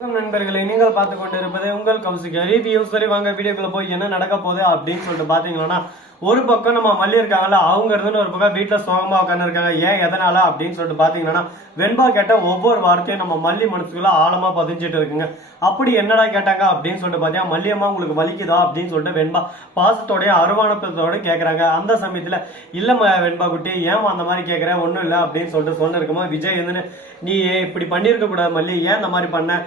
நண்பர்களை நீங்கள் பார்த்து கொண்டு இருப்பது உங்கள் கௌசிகா ரிவ்யூ. சரி வாங்க வீடியோக்குள்ள போய் என்ன நடக்க போகுது அப்படின்னு சொல்லிட்டு பாத்தீங்கன்னா, ஒரு பக்கம் நம்ம மல்லி இருக்காங்கல்ல, அவங்க இருந்து ஒரு பக்கம் வீட்டுல சோகமா உட்காந்து இருக்காங்க. ஏன் எதனால அப்படின்னு சொல்லிட்டு பாத்தீங்கன்னா, வெண்பா கேட்ட ஒவ்வொரு வார்த்தையும் நம்ம மல்லி மனசுக்குள்ள ஆழமா பதிஞ்சிட்டு இருக்குங்க. அப்படி என்னடா கேட்டாங்க அப்படின்னு சொல்லிட்டு பாத்தீங்கன்னா, மல்லியம்மா உங்களுக்கு வலிக்குதா அப்படின்னு சொல்லிட்டு வெண்பா பாசத்தோடய அருவானத்தோட கேக்குறாங்க. அந்த சமயத்துல இல்லம்மா வெண்பா குட்டி, ஏமா அந்த மாதிரி கேக்குற, ஒண்ணும் இல்ல அப்படின்னு சொல்லிட்டு சொன்ன இருக்குமா விஜய் வந்து, நீ இப்படி பண்ணிருக்க கூடாது மல்லி, ஏன் இந்த மாதிரி பண்ண,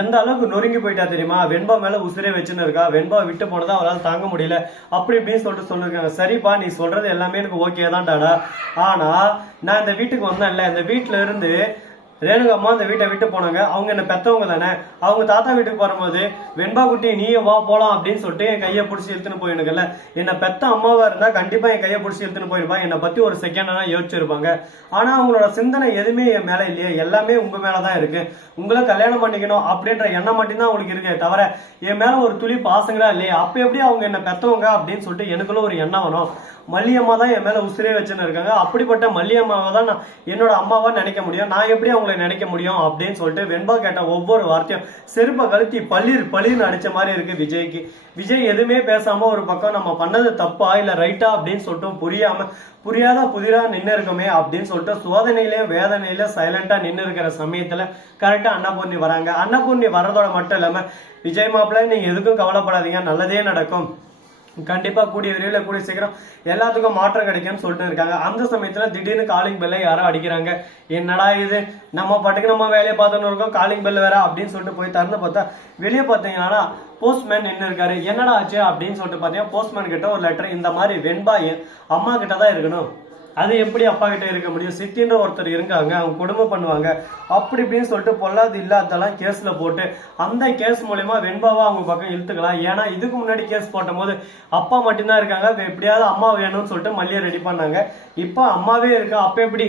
எந்த அளவுக்கு நொறுங்கி போயிட்டா தெரியுமா, வெண்பா மேல உசிரே வச்சுன்னு இருக்கா, வெண்பா விட்டு போனதா அவரால் தாங்க முடியல அப்படி இப்படின்னு சொல்லிட்டு சொல்லிருக்காங்க. சரிப்பா நீ சொல்றது எல்லாமே எனக்கு ஓகே தான் டாடா, ஆனா நான் இந்த வீட்டுக்கு வந்தேன்ல, இந்த வீட்டுல இருந்து ரேணுகா அம்மா அந்த வீட்டை விட்டு போனாங்க, அவங்க என்ன பெத்தவங்க தானே, அவங்க தாத்தா வீட்டுக்கு வரும்போது வெண்பா குட்டி நீயும் வா போலாம் அப்படின்னு சொல்லிட்டு என் கையை பிடிச்சி இழுத்துன்னு போயிருக்கல. என்ன பெத்த அம்மாவா இருந்தா கண்டிப்பா என் கையை பிடிச்சி இழுத்துன்னு போயிருப்பா, என்னை பத்தி ஒரு செகண்ட் யோசிச்சிருப்பாங்க. ஆனா அவங்களோட சிந்தனை எதுவுமே என் மேல இல்லையே, எல்லாமே உங்க மேலதான் இருக்கு. உங்களை கல்யாணம் பண்ணிக்கணும் அப்படின்ற எண்ணம் மட்டும்தான் அவங்களுக்கு இருக்கே தவிர என் மேல ஒரு துளி பாசங்களா இல்லையே. அப்ப எப்படி அவங்க என்ன பெத்தவங்க அப்படின்னு சொல்லிட்டு எனக்குள்ள ஒரு எண்ணம் வரும். மல்லியம்மா தான் என் மேல உசிரே வச்சுன்னு இருக்காங்க, அப்படிப்பட்ட மல்லியம்மாவை தான் நான் என்னோட அம்மாவா நினைக்க முடியும், நான் எப்படி அவங்களை நினைக்க முடியும் அப்படின்னு சொல்லிட்டு வெண்பா கேட்ட ஒவ்வொரு வார்த்தையும் செருப்ப கழுத்தி பளிர்னு அடிச்ச மாதிரி இருக்கு விஜய்க்கு. விஜய் எதுவுமே பேசாம ஒரு பக்கம் நம்ம பண்ணது தப்பா இல்ல ரைட்டா அப்படின்னு சொல்லிட்டு புரியாத புதிரா நின்று இருக்குமே அப்படின்னு சொல்லிட்டு சோதனையிலயும் வேதனையில சைலண்டா நின்று இருக்கிற சமயத்துல கரெக்டா அன்னபூர்ணி வராங்க. அன்னபூர்ணி வர்றதோட மட்டும் இல்லாம, விஜய் மாப்பிள்ள நீங்க எதுக்கும் கவலைப்படாதீங்க, நல்லதே நடக்கும், கண்டிப்பா கூடிய விரைவில் கூடிய சீக்கிரம் எல்லாத்துக்கும் மாற்றம் கிடைக்கும்னு சொல்லிட்டு இருக்காங்க. அந்த சமயத்துல திடீர்னு காலிங் பெல்ல யாரோ அடிக்கிறாங்க. என்னடா இது, நம்ம பாட்டுக்கு நம்ம வேலையை பார்த்துன்னு இருக்கோம், காலிங் பெல் வேற அப்படின்னு சொல்லிட்டு போய் திறந்து பார்த்தா வெளியே பார்த்தீங்கன்னா போஸ்ட்மேன் நின்று இருக்காரு. என்னடா ஆச்சு அப்படின்னு சொல்லிட்டு பாத்தீங்கன்னா, போஸ்ட்மேன் கிட்ட ஒரு லெட்டர், இந்த மாதிரி வெண்பா அம்மா கிட்ட தான் இருக்கணும், அது எப்படி அப்பா கிட்ட இருக்க முடியும், சித்தின்ற ஒருத்தர் இருக்காங்க, அவங்க குடும்பம் பண்ணுவாங்க அப்படி இப்படின்னு சொல்லிட்டு பொல்லாது இல்லாதெல்லாம் கேஸ்ல போட்டு அந்த கேஸ் மூலயமா வெண்பாவா அவங்க பக்கம் இழுத்துக்கலாம். ஏன்னா இதுக்கு முன்னாடி கேஸ் போட்டும் போது அப்பா மட்டும்தான் இருக்காங்க, எப்படியாவது அம்மா வேணும்னு சொல்லிட்டு மல்லியை ரெடி பண்ணாங்க. இப்ப அம்மாவே இருக்கா, அப்ப எப்படி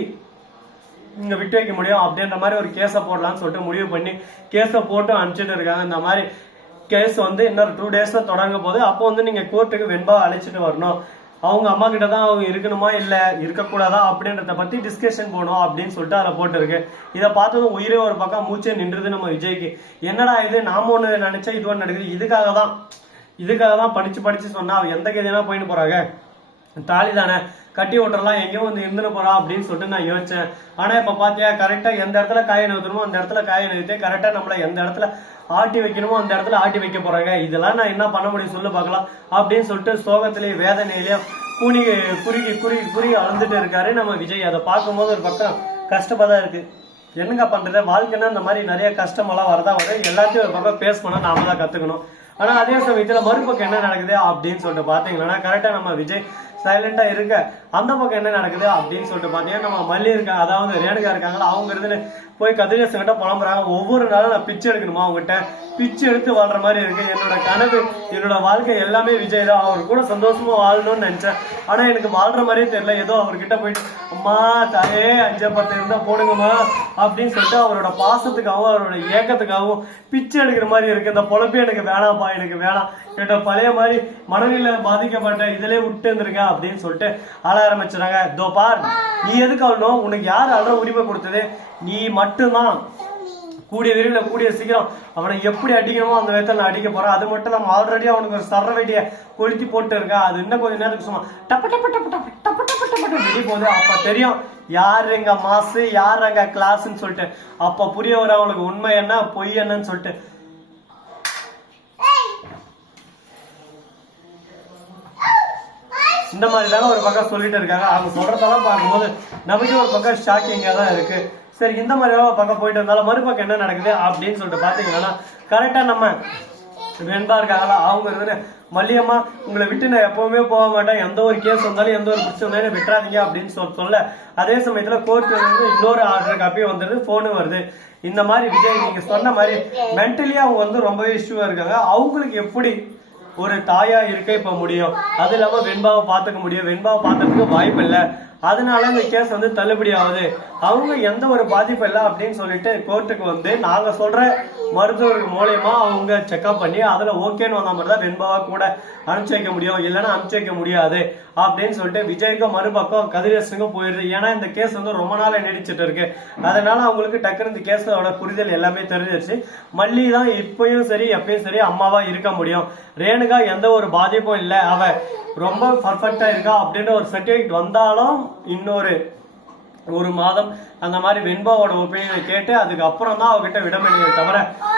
இங்க விட்டு வைக்க முடியும் அப்படின்ற மாதிரி ஒரு கேஸை போடலாம்னு சொல்லிட்டு முடிவு பண்ணி கேஸை போட்டு அனுப்பிச்சிட்டு இருக்காங்க. இந்த மாதிரி கேஸ் வந்து இன்னொரு 2 daysல தொடங்க போது, அப்போ வந்து நீங்க கோர்ட்டுக்கு வெண்பா அழைச்சிட்டு வரணும், அவங்க அம்மா கிட்ட தான் அவங்க இருக்கணுமா இல்ல இருக்கக்கூடாதா அப்படின்றத பத்தி டிஸ்கஷன் போகணும் அப்படின்னு சொல்லிட்டு அதில் போட்டுருக்கு. இதை பார்த்ததும் உயிரே ஒரு பக்கம் மூச்சே நின்றுது நம்ம விஜய்க்கு. என்னடா இது, நாம ஒண்ணு நினைச்சா இது ஒன்று நடக்குது, இதுக்காக தான் படிச்சு சொன்னா அவ எந்த கதையா போயிட்டு போறாங்க, தாலி தானே கட்டி ஓட்டுறலாம், எங்கேயும் வந்து இருந்துன்னு போறா அப்படின்னு சொல்லிட்டு நான் யோசிச்சேன். ஆனா இப்ப பாத்தியா கரெக்டா எந்த இடத்துல காய நகர்த்தணுமோ அந்த இடத்துல காய நகர்த்து, கரெக்டா நம்மள எந்த இடத்துல ஆட்டி வைக்கணுமோ அந்த இடத்துல ஆட்டி வைக்க போறாங்க. இதெல்லாம் நான் என்ன பண்ண முடியும் சொல்லு பார்க்கலாம் அப்படின்னு சொல்லிட்டு சோகத்திலேயே வேதனையிலேயும் குறுகி அழுந்துட்டு இருக்காரு நம்ம விஜய். அதை பார்க்கும்போது ஒரு பக்கம் கஷ்டமா தான் இருக்கு. என்னங்க பண்றது, வாழ்க்கைன்னா இந்த மாதிரி நிறைய கஷ்டமெல்லாம் வரதான் வரும், எல்லாத்தையும் ஒரு பக்கம் பேஸ் பண்ண நாம தான் கத்துக்கணும். ஆனா அதே சமயத்துல மறுபக்கம் என்ன நடக்குது அப்படின்னு சொல்லிட்டு பாத்தீங்கன்னா, கரெக்டா நம்ம விஜய் சைலண்டா இருக்க, அந்த பக்கம் என்ன நடக்குது அப்படின்னு சொல்லிட்டு பாத்தீங்கன்னா, நம்ம மல்லி இருக்காங்க, அதாவது ரேணுகா இருக்காங்களா, அவங்க இருந்து போய் கதிரேசன் கிட்ட புலம்புறாங்க. ஒவ்வொரு நாளும் நான் பிச்சை எடுக்கணுமா, அவங்ககிட்ட பிச்சை எடுத்து வாழ்ற மாதிரி இருக்கு, என்னோட கனவு என்னோட வாழ்க்கை எல்லாமே விஜய் தான், அவர் கூட சந்தோஷமா வாழணும்னு நினைச்சேன், ஆனா எனக்கு வாழ்ற மாதிரியே தெரியல, ஏதோ அவர்கிட்ட போயிட்டு அம்மா தாயே 5-10 இருந்தா போடுங்கம்மா அப்படின்னு சொல்லிட்டு அவரோட பாசத்துக்காகவும் அவரோட ஏக்கத்துக்காகவும் பிச்சை எடுக்கிற மாதிரி இருக்கு. இந்த பொழப்பே எனக்கு வேணாம்ப்பா, எனக்கு வேணாம், என்னோட பழைய மாதிரி மனநிலை பாதிக்கப்பட்ட இதிலே விட்டு இருந்திருக்கேன் அப்படின்னு சொல்லிட்டு ஆள ஆரம்பிச்சுறாங்க. இதோ பார், நீ எதுக்கு அழணும், உனக்கு யார் அழற உரிமை கொடுத்தது, நீ மட்டும்தான். கூடிய விரைவில் கூடிய சீக்கிரம் அவனை எப்படி அடிக்கணுமோ அந்த விதத்தில் நான் அடிக்க போறேன். அது மட்டும் நம்ம ஆல்ரெடி அவனுக்கு ஒரு சர்ற வெட்டிய கொளுத்தி போட்டு இருக்கேன், அது இன்னும் கொஞ்சம் நேரத்துக்கு சும்மா டப்பு டப்பு டப்பு டப்பு டப்பு டப்பு டப்பு வெடி போகுது. அப்ப தெரியும் யார் எங்க மாசு யார் எங்க கிளாஸ்ன்னு சொல்லிட்டு. அப்ப புரிய வர அவனுக்கு உண்மை என்ன பொய் என்னன்னு சொல்லிட்டு. இந்த மாதிரி தானே ஒரு பக்கம் சொல்லிட்டு இருக்காங்க. அவங்க சொல்றதெல்லாம் பார்க்கும்போது நமக்கு ஒரு பக்கம் ஷாக்கிங்கா தான் இருக்கு. சரி, இந்த மாதிரி பக்கம் போயிட்டு இருந்தாலும் மறுபக்கம் என்ன நடக்குது அப்படின்னு சொல்லிட்டு பாத்தீங்கன்னா, கரெக்டா நம்ம வெண்பா இருக்காங்களா, அவங்க இருந்து மல்லியம்மா உங்களை விட்டு நான் எப்பவுமே போக மாட்டேன், எந்த ஒரு கேஸ் வந்தாலும் எந்த ஒரு பிரச்சனை வந்தாலும் விட்டுறாதீங்க அப்படின்னு சொல்ல, அதே சமயத்துல கோர்ட்ல இருந்து இன்னொரு ஆர்டர் காப்பி வந்துருது, போனும் வருது. இந்த மாதிரி விஜய் நீங்க சொன்ன மாதிரி மென்டலி அவங்க வந்து ரொம்பவே இஷ்யூவா இருக்காங்க. அவங்களுக்கு எப்படி ஒரு தாயா இருக்க இப்ப முடியும், அது இல்லாம வெண்பாவை பாத்துக்க முடியும், வெண்பாவை பாத்துறதுக்கு வாய்ப்பு இல்லை. அதனால இந்த கேஸ் வந்து தள்ளுபடி ஆகுது, அவங்க எந்த ஒரு பாதிப்பு இல்லை அப்படின்னு சொல்லிட்டு கோர்ட்டுக்கு வந்து நாங்க சொல்ற மருத்துவர்கள் மூலயமா அவங்க செக்அப் பண்ணி அதுல ஓகேன்னு வந்த மாதிரி தான் வெண்பாவா கூட அனுப்பிச்சு வைக்க முடியும், இல்லைன்னா அனுப்பிச்சு வைக்க முடியாது அப்படின்னு சொல்லிட்டு விஜய்க்கும் மறுபக்கம் கதிரேசனுக்கும் போயிடுது. ஏன்னா இந்த கேஸ் வந்து ரொம்ப நாள நீடிச்சிட்டு இருக்கு. அதனால அவங்களுக்கு டக்குனு இந்த கேஸோட புரிதல் எல்லாமே தெரிஞ்சிருச்சு. மல்லி தான் இப்பயும் சரி எப்பயும் சரி அம்மாவா இருக்க முடியும், ரேணுகா எந்த ஒரு பாதிப்பும் இல்லை, அவ ரொம்ப பர்ஃபெக்டா இருக்கா அப்படின்ற ஒரு சர்டிபிகேட் வந்தாலும் இன்னொரு ஒரு மாதம் அந்த மாதிரி வெண்பாவோட ஒப்பீனியனை கேட்டு அதுக்கப்புறம் தான் அவகிட்ட விட முடியும். தவிர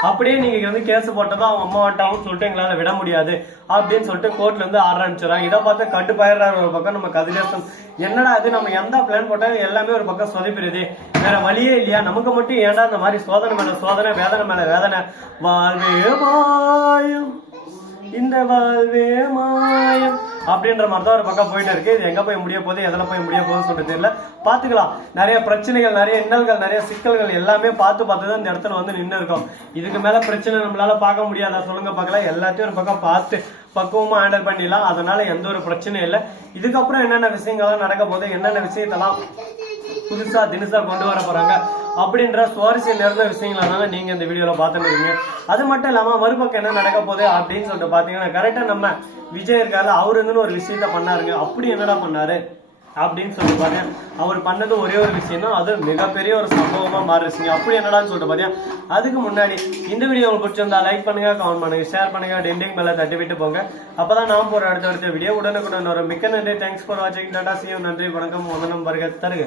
அப்படியே நீங்க வந்து கேஸ் போட்டதான் அவங்க அம்மா வந்துட்டாங்கன்னு சொல்லிட்டு எங்களால விட முடியாது அப்படின்னு சொல்லிட்டு கோர்ட்ல இருந்து ஆர்டர் அனுப்பிச்சிடறாங்க. இதை பார்த்து கட்டுப்பாயிடுறாரு ஒரு பக்கம் நம்ம கதிரேசன். என்னடா அது, நம்ம எந்த பிளான் போட்டாலும் எல்லாமே ஒரு பக்கம் சொதப்பிடுது, வேற வழியே இல்லையா, நமக்கு மட்டும் ஏன்டா இந்த மாதிரி சோதனை மேல சோதனை, வேதனை மேல வேதனை, வாழ்வே மாயம் இந்த வாழ்வே மாயம் அப்படின்ற மாதிரி தான் ஒரு பக்கம் போயிட்டு இருக்கு. இது எங்க போய் முடிய போகுது, எதில் போய் முடிய போகுதுன்னு சொல்லிட்டு தெரியல. பாத்துக்கலாம். நிறைய பிரச்சனைகள், நிறைய இன்னல்கள், நிறைய சிக்கல்கள் எல்லாமே பார்த்து தான் இந்த இடத்துல வந்து நின்று இருக்கோம். இதுக்கு மேல பிரச்சனை நம்மளால பார்க்க முடியாதா சொல்லுங்க பார்க்கலாம். எல்லாத்தையும் ஒரு பக்கம் பார்த்து பக்குவமா ஹேண்டில் பண்ணிடலாம். அதனால எந்த ஒரு பிரச்சனையும் இல்லை. இதுக்கப்புறம் என்னென்ன விஷயங்கள்லாம் நடக்க போகுது, என்னென்ன விஷயத்தெல்லாம் புதுசா தினசா கொண்டு வர போறாங்க அப்படின்ற சுவாரஸ்யம் நிறைந்த விஷயங்கள தாங்க நீங்க இந்த வீடியோல பாத்துட்டு இருக்கீங்க. அது மட்டும் இல்லாம மறுபக்கம் என்ன நடக்க போகுது அப்படின்னு சொல்லிட்டு பாத்தீங்கன்னா, கரெக்டா நம்ம விஜய் இருக்காரு, அவரு வந்து ஒரு விஷயத்த பண்ணாருங்க. அப்படி என்னடா பண்ணாரு அப்படின்னு சொல்லிட்டு பாத்தீங்க, அவர் பண்ணது ஒரே ஒரு விஷயம் தான், அது மிகப்பெரிய ஒரு சம்பவமா மாறிடுச்சுங்க. அப்படி என்னடான்னு சொல்லிட்டு பாத்தீங்கன்னா, அதுக்கு முன்னாடி இந்த வீடியோ உங்களுக்கு பிடிச்சிருந்தா லைக் பண்ணுங்க, கமெண்ட் பண்ணுங்க, ஷேர் பண்ணுங்க, டெண்டிங் மேல தட்டி விட்டு போங்க. அப்பதான் நான் போற அடுத்த வீடியோ உடனுக்குடன் வரும். மிக்க நன்றி. தேங்க்ஸ் ஃபார் வாட்சிங். Tata, see you. நன்றி, வணக்கம், வந்தனம், வருக தருக.